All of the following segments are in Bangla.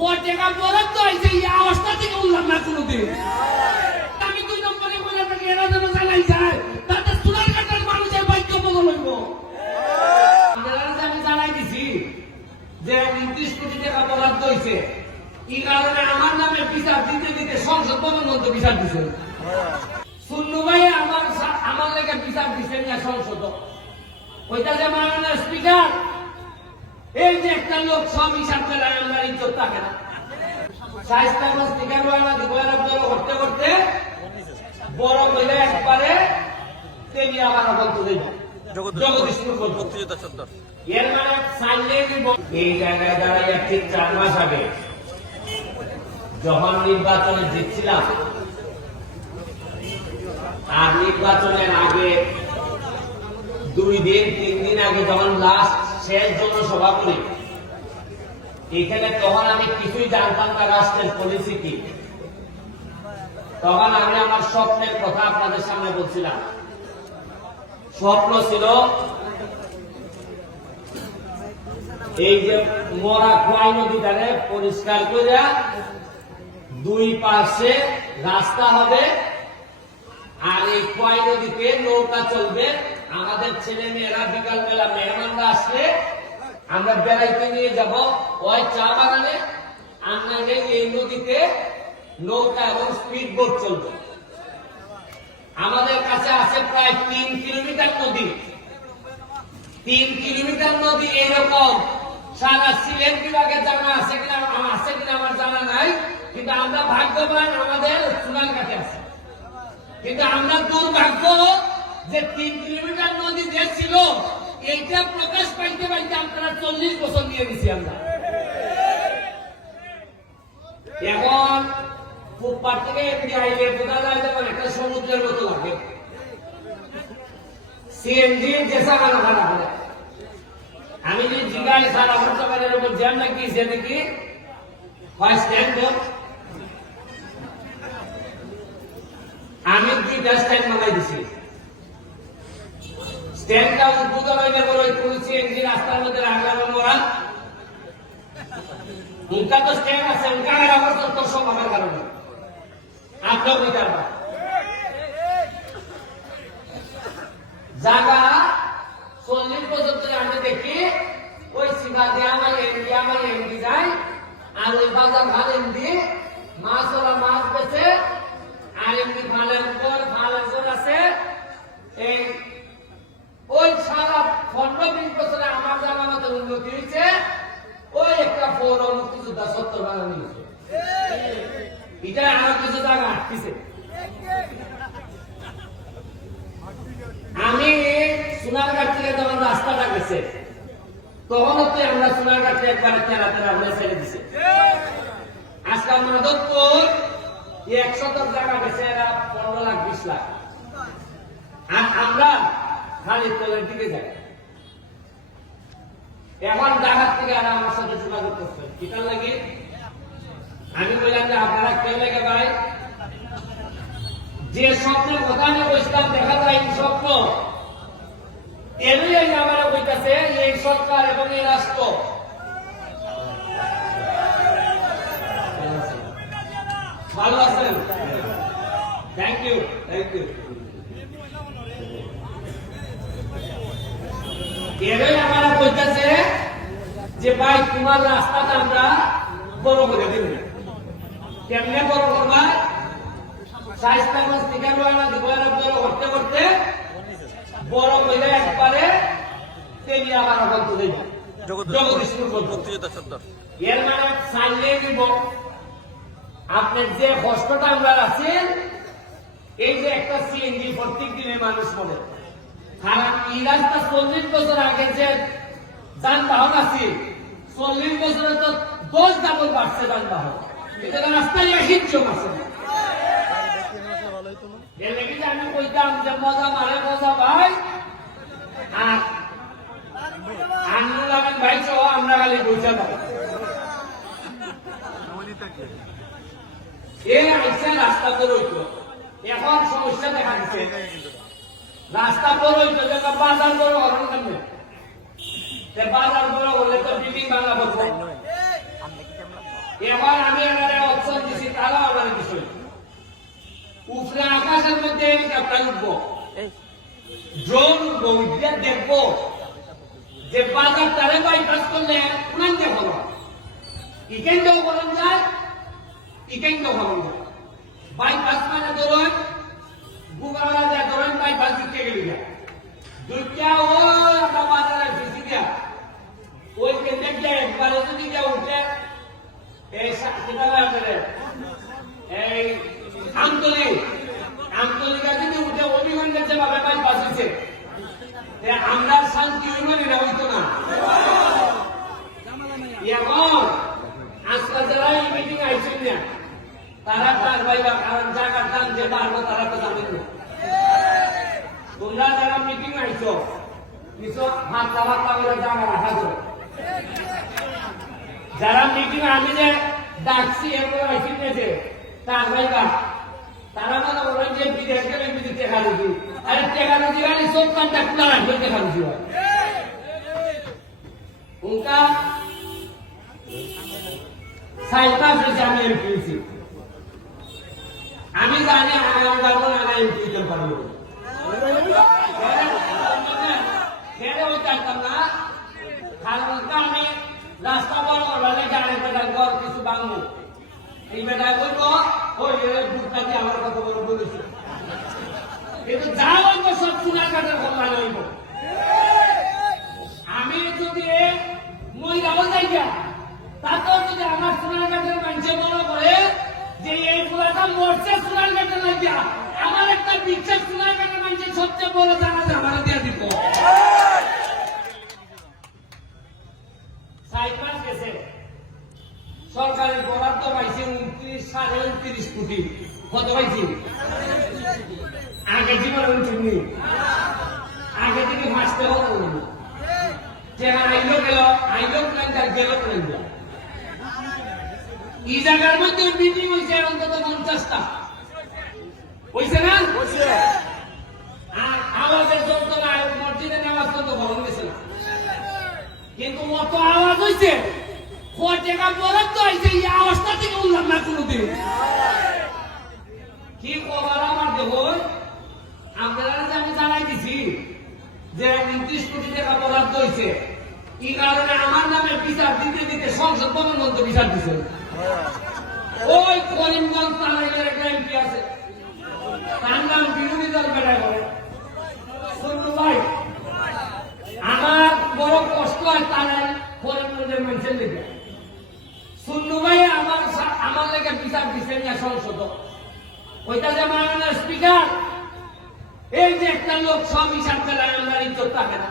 টাকা বরাদ্দ হয়েছে এই অবস্থা থেকে উঠলাম না কোনোদিন। আমি 2 নম্বরে বলে থাকি এরা যেন জানাই যায় তাতে চুলার কাটার মানুষের বাক্য বদল হইব। আমি জানাই দিছি যে 29 কোটি টাকা বরাদ্দ হয়েছে, কি কারণে আমার নামে বিচার দিতে দিতে সংসদ ভবন মধ্যে বিচার দিছে। সুন্নু ভাই আমার লেগে বিচার দিচ্ছেন না সংসদ, ওইটা যে মাননীয় স্পিকার এই যে একটা লোক সব হিসাব করে আমরা ইজ্জত থাকে না। সাহিত্য স্পিকার করতে করতে বড় হইলে একবারে তেলি আবার বলতে দেব জগদীশপুর এর মানে সাইলে এই জায়গায় দাঁড়িয়ে ঠিক 4 মাস আগে যখন নির্বাচনে জিতছিলাম, আর নির্বাচনের আগে 2 দিন 3 দিন আগে যখন লাস্ট শেষ জনসভা করি এখানে, তখন আমি কিছুই জানতাম না রাষ্ট্রের পলিসি কি। তখন আমি আমার স্বপ্নের কথা আপনাদের সামনে বলছিলাম। স্বপ্ন ছিল এই যে মরা খোয়াই নদীটারে পরিষ্কার করে 2 পাশে রাস্তা হবে, আর এই খোয়াই নদীতে নৌকা চলবে। আমাদের ছেলে মেয়েরা বিকাল বেলা মেহমানরা আসলে আমরা বেড়াইতে নিয়ে যাব ওই চা বাগানে, আমরা এই নদীতে নৌকা এবং স্পিড বোট চলবে। আমাদের কাছে আছে প্রায় 3 কিলোমিটার নদী। 3 কিলোমিটার নদী এরকম সারা সিলেট বিভাগে জানা আছে কিনা আমার জানা নাই, কিন্তু আমরা ভাগ্যবান আমাদের সোনারঘাটে আছে। কিন্তু আমরা দুর্ভাগ্য যে 3 কিলোমিটার নদী যে ছিল এইটা প্রকাশ পাইতে পাইতে আপনারা 40 বছর নিয়ে গেছি আমরা। এখন ফুটপাথ থেকে আইলে বোঝা যায় যেমন একটা সমুদ্রের মতো লাগে। সিএনজি যে সাগানো খানা হয়, আমি যদি জিগায় সারা বছরের উপর জ্যাম নাকি সে দেখি হয় স্ট্যান্ড, আমি 2টা স্ট্যান্ড বানাই দিছি। স্ট্যান্ডটা উদ্বোধন হইলে বলে পুলিশ এনজি রাস্তার মধ্যে রাখলাম মোরা, উনকা তো স্ট্যান্ড আছে, উনকা আমার তো সম্ভাবের কারণে আপনার বিচার জায়গা 40 বছর ধরে আমি দেখি ওই সিবা দিয়ে আমার এমডি যায়, আর ওই বাজার ভালো এমডি মাছ ওরা মাছ বেছে, আর এমনি ভালের পর আছে এই ওই সারা 15-20 বছরে আমার জানা মতো উন্নতি হয়েছে। ওই একটা পৌর মুক্তিযোদ্ধা 70 বানানো হয়েছে, এটা আরো কিছু জায়গা আটকেছে। আমি সোনারঘাট থেকে যখন রাস্তাটা গেছে তখন তো আমরা সোনারঘাট থেকে একবার তেরা হয়ে ছেড়ে দিছে। আজকে মাধবপুর 1 শতক জায়গা গেছে, এরা 15 লাখ 20 লাখ, আর আমরা খালি তলের দিকে যাই। এখন জায়গার থেকে আর আমার সাথে যোগাযোগ করছে কিটার লাগে। আমি বললাম যে আপনারা কেউ লাগে ভাই, যে স্বপ্নের কথা আমি বলছিলাম দেখা যায় এই স্বপ্ন এমনি আমার বইতেছে এই সরকার এবং এই রাষ্ট্র। ভালো আছেন? Thank you. এরাই আমরা বলতেছে যে ভাই তোমার রাস্তাটা আমরা বড় করে দেব। কেমনে বড় করবা? বড় করতে করতে বড় হইলে একবারে তেলি আবার বলতে দেব জগদীশপুর মুক্তিযোদ্ধা। এর মানে সাইলে দিব আপনার যে কষ্টটা আমরা আছেন, এই যে একটা সিএনজি প্রত্যেক দিনে মানুষ বলে, কারণ এই রাস্তা 40 বছর আগে যে যানবাহন আছে 40 বছরে তো 10 ডাবল বাড়ছে যানবাহন, এটা রাস্তায় একই আছে। আমি কইতাম যে মজা মারে মজা ভাই, আর আন্দোলন ভাই সহ আমরা খালি পয়সা পাবো। এই আইসা রাস্তা তো রইতো, এখন সমস্যা দেখা দিচ্ছে। রাস্তা বড় হইতো যে বাজার বড় হরণ কেমনে, বাজার বড় হলে তো বিল্ডিং বাংলা বলবো। এবার আমি এনারে অপশন দিছি, তারা আমার বিষয় উপরে আকাশের মধ্যে হেলিকপ্টার উঠবো, ড্রোন উঠবো, উঠে দেখবো যে বাজার তারে বাইপাস করলে কোন দেখো ইকেন্দ্রও বলেন যায়, ইকেন্দ্র বলেন যায়। বাইপাস মানে ধরুন গুগাওয়া যায়, ধরুন বাইপাস দিতে গেলে যায় দুইটা ওই একটা বাজারে ফেসি দিয়া ওই কেন্দ্রে গিয়ে একবারে যদি গিয়ে উঠে এই এই আন্তরিকা যদি উঠে অভিমানের যেভাবে বাইপাস দিচ্ছে আমরা শান্তি না হইতো না। এখন আজকাল যারা এই মিটিং আইছেন না তারা কার ভাইবা, কারণ জায়গার দাম যে বাড়বো তারা তো জানেন না। তোমরা যারা মিটিং আইছো কিছু হাত লাভাত করে জায়গা রাখা যায়, যারা মিটিং আমি যে ডাকছি এগুলো আইছেন যে তার ভাইবা তারা মনে করেন যে বিদেশ গেলে বিদেশ টেকালজি, আরে টেকালজি মানে সব কানটা খোলা রাখবে টেকালজি হয় उनका সাইটা ফেসে আমি এমপি, আমি জানি আগামী বারবার আনা এমপি করতে পারবো খেলে ওই চাইতাম না, কারণ আমি রাস্তা বড় করলে জানে বেটার ঘর কিছু বাংলো এই বেটায় বলবো ওই বুকটা দিয়ে আমার কথা বলে বলেছি, কিন্তু যা বলবো সব চুনার কাঠের কথা হইব। আমি যদি মহিলাও যাই তাতেও যদি আমার সোনারঘাটের মানুষে মনে করে যে এই পুরাটা মরছে সোনারঘাটে লাগিয়া, আমার একটা বিশ্বাস সোনারঘাটের মানুষের সবচেয়ে বড় জানাজা আমার দিয়ে দিত। সাইপ্রাস গেছে সরকারের বরাদ্দ পাইছে 29.29 কোটি, কত পাইছি আগে জীবনে তুমি আগে থেকে ফাঁসতে হতো যেখানে আইলো গেল আইলো প্ল্যান গেল প্ল্যান এই জায়গার মধ্যে মিটিং হয়েছে অন্তত 50টা হয়েছে না, আর আওয়াজের চলতো না, মসজিদে নামাজ চলতো ভবন গেছে না, কিন্তু অত আওয়াজ হয়েছে টাকা বরাদ্দ হয়েছে এই আওয়াজটা থেকে উঠলাম না কোনোদিন। কি খবর আমার দেখুন, আপনারা আমি জানাই দিছি যে 29 কোটি টাকা বরাদ্দ হয়েছে, এই কারণে আমার নামে বিচার দিতে দিতে সংসদ ভবন মন্ত্রী বিচার দিচ্ছে। ওই করিমগঞ্জ তারাইলের একটা এমপি আছে, তার নাম বিরোধী দল বেড়ায় করে সন্টু ভাই, আমার বড় কষ্ট হয় তারাই করিমগঞ্জের মানুষের লেগে। সন্টু ভাই আমার লেগে বিচার দিচ্ছে না সংসদ, ওইটা যে মাননীয় স্পিকার এই যে একটা লোক সব হিসাব ফেলায় আমরা ইজ্জত থাকে না।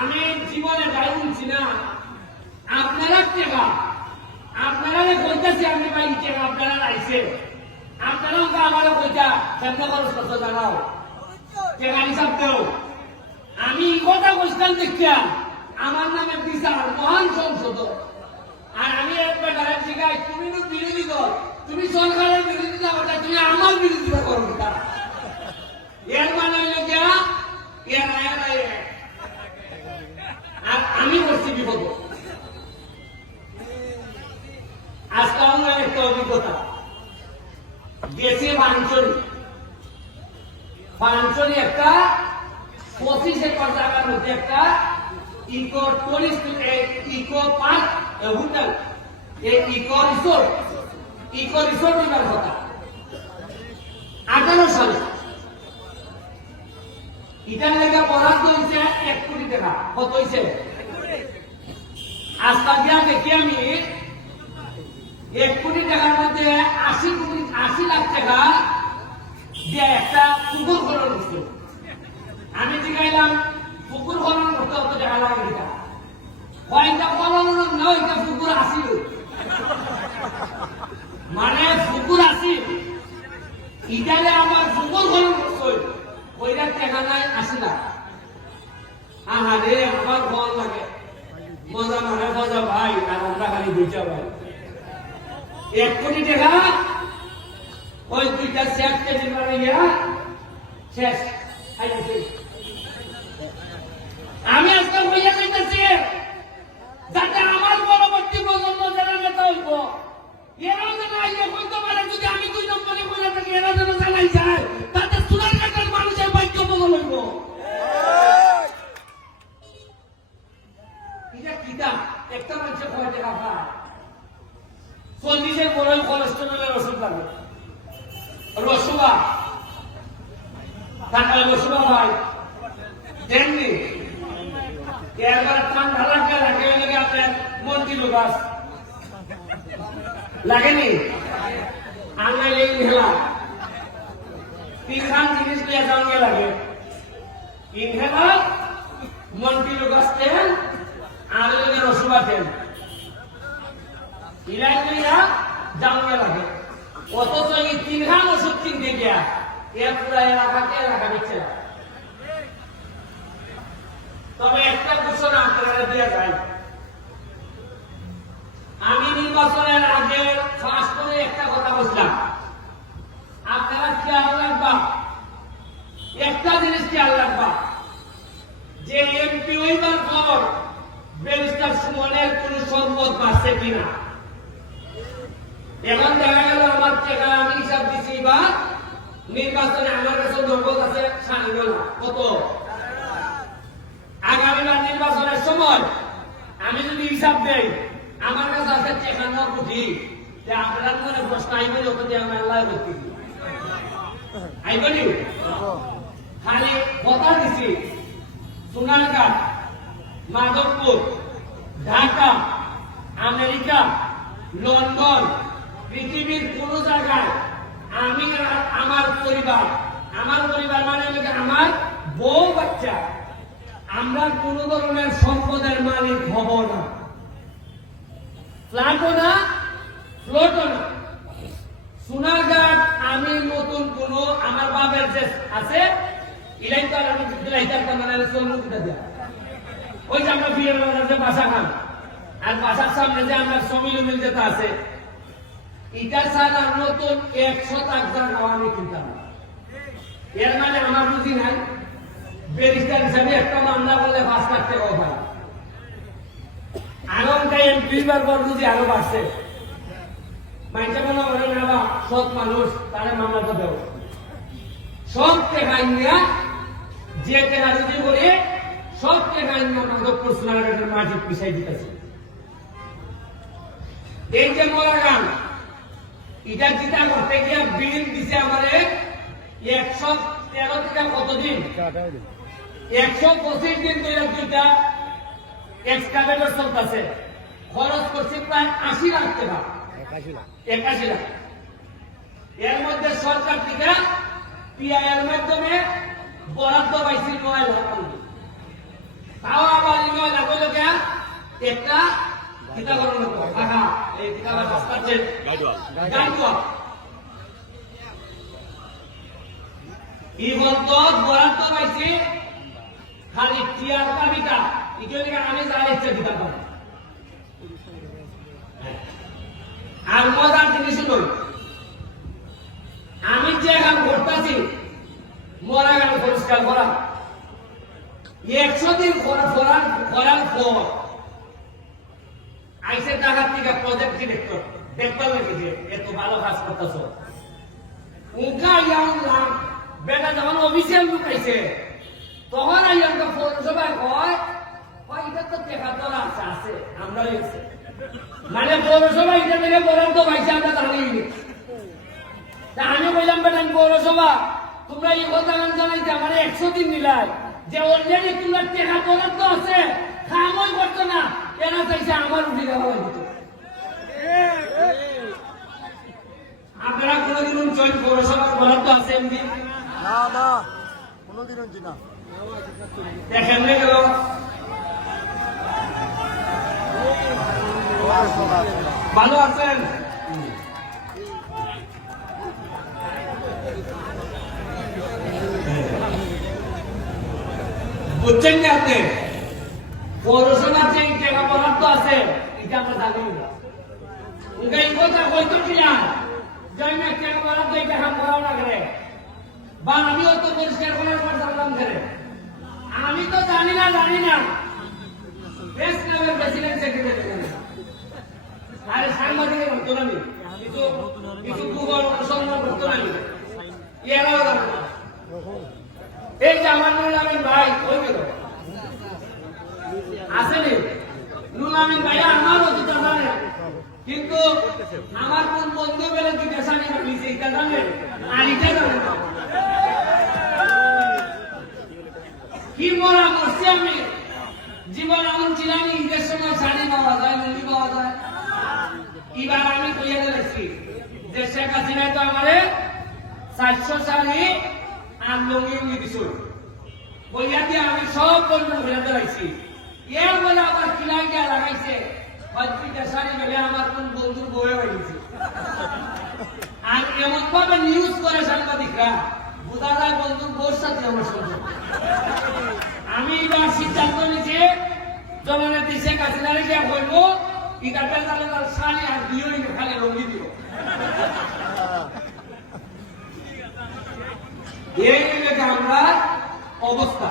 আমি জীবনে গাই বলছি না, আপনারা টেকা আপনারা বলতেছি আমি ভাই টেকা আপনারা আইসে আপনারা আমার বইটা কেমন খরচ করতে জানাও টেকা হিসাব দেও। আমি কথা বলছিলাম দেখিয়া আমার নামে বিচার মহান সংসদ, আর আমি একবার শিখাই তুমি তো বিরোধী দল, তুমি সরকারের বিরোধিতা করতে, তুমি আমার বিরোধিতা করো না, এর মানে হইল গিয়া আর আমি করছি বিপদ। আজকে আমার একটা অভিজ্ঞতা গেছে ফাঞ্চরি একটা 25 একর জায়গার মধ্যে একটা eco tourist eco park hotel eco resort হইবার কথা 18 সালে। এটার লেগে বরাদ্দ হয়েছে 1 কোটি টাকা, কত হয়েছে আজকা দিয়া দেখি আমি 1 কোটি টাকার মধ্যে 80 লাখ টাকা দিয়ে একটা পুকুর খনন করছে। আমি জিগাইলাম পুকুর খনন করতে কত টাকা লাগে এটা, কয়টা খনন না ওইটা পুকুর আসিল, মানে পুকুর আসিল ইটারে আমার পুকুর খনন করছে ওইটা টাকা নাই 80 লাখ। আহারে আমার ফল লাগে মজা মানে মজা ভাই, আর আমরা খালি দুইটা ভাই 1 কোটি টাকা ওই দুইটা শেষ কেজি বানাইয়া শেষ। আমি আজকাল হইয়া যাইতেছি যাতে আমার পরবর্তী প্রজন্ম যারা কয় টাকা খায় 40-এর বড় কোলেস্টেরলের ওষুধ লাগে রসুয়া টাকা রসুয়া ভাই দেননি এরবার ঠান্ডা লাগে লাগে আপনার মন্দির গাছ লাগেনি আনলে ইনহেলার 3 জিনিস নিয়ে যাওয়া লাগে ইনহেলার মন্দির গাছ তেল আর রসুয়া তেল ইলাই নিয়ে যাওয়া লাগে অথচ এই 3 ওষুধ কিনতে গিয়া এর পুরা এলাকা দিচ্ছে তবে একটা ঘোষণা আপনারা দিয়ে যায় আমি নির্বাচনের আগে ফার্স্ট করে একটা কথা বললাম আপনারা খেয়াল রাখবা একটা জিনিস খেয়াল রাখবা যে এমপি হইবার পর ব্যারিস্টার সুমনের কোন সম্পদ বাঁচছে কিনা এখন দেখা গেল আমার টাকা আমি হিসাব দিচ্ছি বা নির্বাচনে আমার কাছে নগদ আছে 5 কত আগামীবার নির্বাচনের সময় আমি যদি হিসাব দেই আমার কাছে আছে 53 কোটি যে আপনার মনে প্রশ্ন আইবনি ওটা দিয়ে আমি আল্লাহ বলছি আইবনি খালি কথা দিছি সোনারগাঁ মাধবপুর ঢাকা আমেরিকা লন্ডন পৃথিবীর কোন জায়গায় আমি আমার পরিবার মানে আমার বউ বাচ্চা আমরা কোন ধরনের সম্পদের মালিক হব না ফ্ল্যাটও না ফ্লোটও না সোনারঘাট আমি নতুন কোন আমার বাপের যে আছে ইলাইতার আমি ইলাইতার মানে চলমুখটা দেয়া ওই যে আমরা বিয়ের যে বাসা খান আর বাসার সামনে যে আমরা সমিল মিল যেটা আছে এটা ছাড়া নতুন 100 জায়গা আমি কিনতাম এর মানে আমার বুঝি নাই ব্যারিস্টার হিসাবে একটা মামলা বলে 5 লাখ টাকা হয় আগামীটা এমপি বার পর বুঝি আরো বাড়ছে মাইটা মনে করেন না সৎ মানুষ তারা মামলাটা দেব সব টাকা নিয়ে যে টাকা রুজি করে সব টাকা নিয়ে আমাদের সোনারঘাটের মাটি পিছাই দিতেছে এই যে মোলাগান এটা যেটা করতে গিয়ে বিল দিছে আমাদের 113 থেকে কতদিন 125 দিন ধরে দুইটা এক্সকাভেটর চলতেছে খরচ করছে প্রায় 80 লাখ টাকা 81 লাখ এর মধ্যে সরকার থেকে পিআইএর মাধ্যমে বরাদ্দ পাইছে 9 লাখ তাও আবার 9 লাখ লোকে একটা কিতা করুন টাকা এই টাকা রাস্তাতে গাড়ুয়া এই বন্ধ বরাদ্দ পাইছে খালি টিয়ার কাবিটা ইজনে আমি যাই ইচ্ছা দিতে পারি আর মজার জিনিস হল আমি যে কাম করতেছি মরা গান পরিষ্কার করা 100 দিন করার পর আইসে ঢাকার থেকে প্রজেক্ট ডিরেক্টর দেখবার লাগে যে এত ভালো কাজ করতেছ উনকা ইয়াম বেটা যখন অফিসিয়াল লোক আইছে তখন আইয়ামকে পৌরসভায় কয় এটা তো টেকা তোলা আছে আমরা হয়েছে মানে পৌরসভা এটা থেকে বরাদ্দ পাইছে আমরা জানি আমি বললাম বেটা পৌরসভা তোমরা এই কথা জানাইতে আমার 100 দিন নিলাই যে অলরেডি তোমরা টেকা বরাদ্দ আছে খামই করতো না এরা চাইছে আমার উঠে দেওয়া হয়েছে আপনারা কোনদিন জয়েন পৌরসভার বরাদ্দ আছে এমনি না কোনদিন না দেখেন না গেল ভালো আছেন বুঝছেন না আপনি পৌরসভার যে টাকা বরাদ্দ আছে এটা আমরা জানি না উনকা এই কথা হয়তো কিনা যাই না টাকা বরাদ্দ এই টাকা করাও না করে বা আমিও তো পরিষ্কার করার পর জানলাম করে আমি তো জানি না বেশ নামের প্রেসিডেন্ট সেক্রেটারি আরে সাংবাদিকের মতো না কিছু গুগল অনুসন্ধান করতে না এরাও জানে না এই যে আমার নুরুল আমিন ভাই ওই গেল আসেনি রুল আমিন ভাইয়া আমারও দুটা জানে, কিন্তু আমার কোন বন্ধু বেলে দুটা শাড়ি নিয়েছে এটা জানে আর এটা জানে না। কি মরা করছি আমি জীবন এমন ছিলাম ঈদের সময় শাড়ি পাওয়া যায়, লুঙ্গি পাওয়া যায়। এবার আমি কইয়া দিয়েছি যে শেখ হাসিনা তো আমারে 400 শাড়ি আর লুঙ্গি নিয়ে দিছিল, বইয়া দিয়ে আমি সব বন্ধু ঘুরে বেড়াইছি। এর বলে আবার কিনা গিয়া লাগাইছে হয়তো শাড়ি মেলে আমার কোন বন্ধুর বয়ে হয়েছে। আর এমন ভাবে নিউজ করে সাংবাদিকরা বোঝা যায় বন্ধুর বোর সাথে আমার সম্পর্ক। আমি এবার সিদ্ধান্ত নিচ্ছে জননেত্রী শেখ হাসিনারে গিয়া বলবো ইটাতে তাহলে তার শাড়ি আর দিও খালি রঙি দিও। এই আমরা অবস্থা